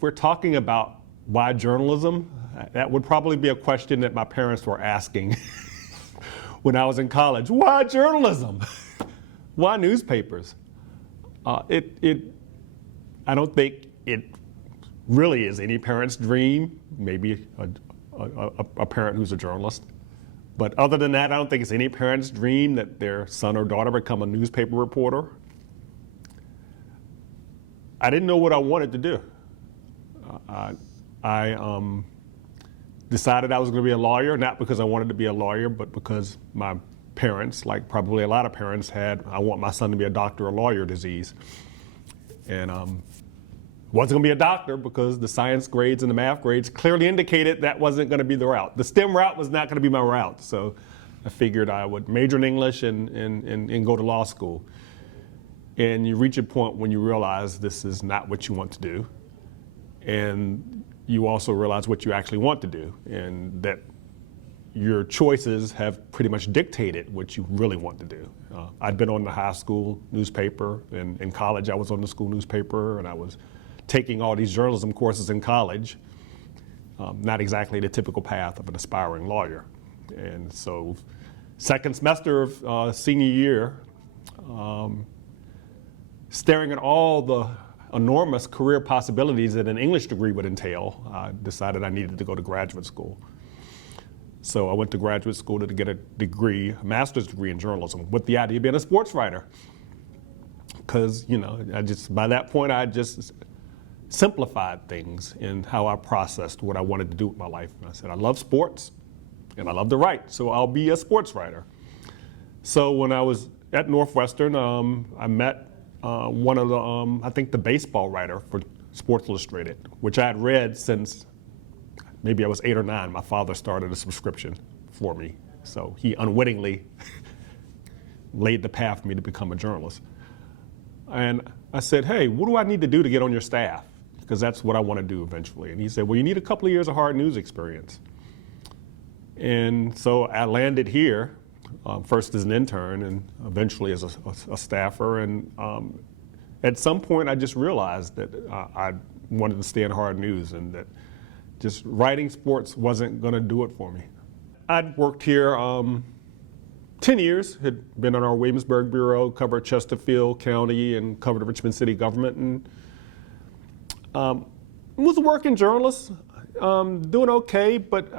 if we're talking about why journalism, that would probably be a question that my parents were asking when I was in college. Why journalism? Why newspapers? I don't think it really is any parent's dream, maybe a parent who's a journalist. But other than that, I don't think it's any parent's dream that their son or daughter become a newspaper reporter. I didn't know what I wanted to do. I decided I was going to be a lawyer, not because I wanted to be a lawyer, but because my parents, like probably a lot of parents, had, I want my son to be a doctor or lawyer disease. And wasn't going to be a doctor because the science grades and the math grades clearly indicated that wasn't going to be the route. The STEM route was not going to be my route. So I figured I would major in English and go to law school. And you reach a point when you realize this is not what you want to do. And you also realize what you actually want to do, and that your choices have pretty much dictated what you really want to do. I'd been on the high school newspaper, and in college I was on the school newspaper, and I was taking all these journalism courses in college, not exactly the typical path of an aspiring lawyer. And so second semester of senior year, staring at all the enormous career possibilities that an English degree would entail, I decided I needed to go to graduate school. So I went to graduate school to get a degree, a master's degree in journalism, with the idea of being a sports writer. Because, you know, by that point, I just simplified things in how I processed what I wanted to do with my life. And I said, I love sports and I love to write, so I'll be a sports writer. So when I was at Northwestern, I met one of the, I think the baseball writer for Sports Illustrated, which I had read since maybe I was 8 or 9. My father started a subscription for me. So he unwittingly laid the path for me to become a journalist. And I said, hey, what do I need to do to get on your staff? Because that's what I want to do eventually. And he said, well, you need a couple of years of hard news experience. And so I landed here, first as an intern and eventually as a staffer. And at some point I just realized that I wanted to stay in hard news, and that just writing sports wasn't going to do it for me. I'd worked here 10 years, had been on our Williamsburg bureau, covered Chesterfield County and covered the Richmond city government, and was a working journalist, doing okay, but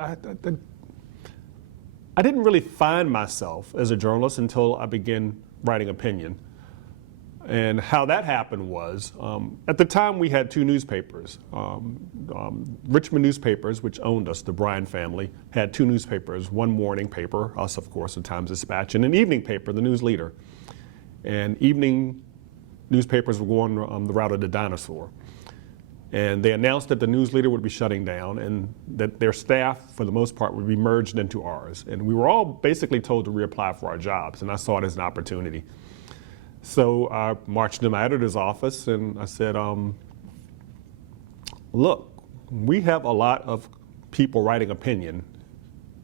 I didn't really find myself as a journalist until I began writing opinion. And how that happened was, at the time we had 2 newspapers. Richmond newspapers, which owned us, the Bryan family, had 2 newspapers, one morning paper, us of course, the Times-Dispatch, and an evening paper, the News Leader. And evening newspapers were going the route of the dinosaur. And they announced that the News Leader would be shutting down and that their staff, for the most part, would be merged into ours. And we were all basically told to reapply for our jobs, and I saw it as an opportunity. So I marched to my editor's office and I said, look, we have a lot of people writing opinion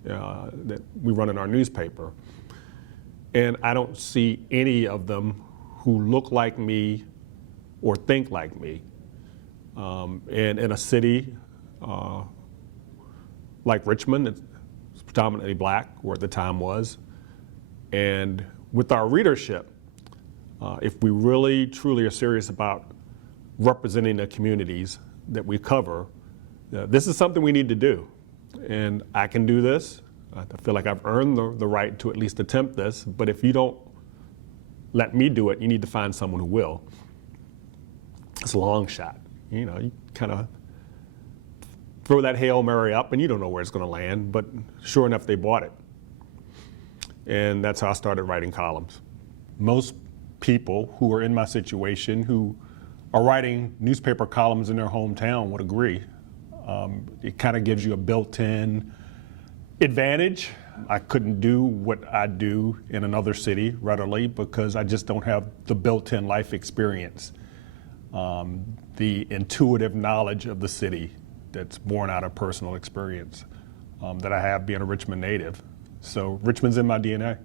that we run in our newspaper, and I don't see any of them who look like me or think like me. And in a city like Richmond, it's predominantly black, or at the time was, and with our readership, if we really, truly are serious about representing the communities that we cover, this is something we need to do. And I can do this. I feel like I've earned the right to at least attempt this, but if you don't let me do it, you need to find someone who will. It's a long shot. You know, you kind of throw that Hail Mary up and you don't know where it's going to land, but sure enough, they bought it. And that's how I started writing columns. Most people who are in my situation, who are writing newspaper columns in their hometown, would agree. It kind of gives you a built-in advantage. I couldn't do what I do in another city readily because I just don't have the built-in life experience, the intuitive knowledge of the city that's born out of personal experience that I have being a Richmond native. So Richmond's in my DNA.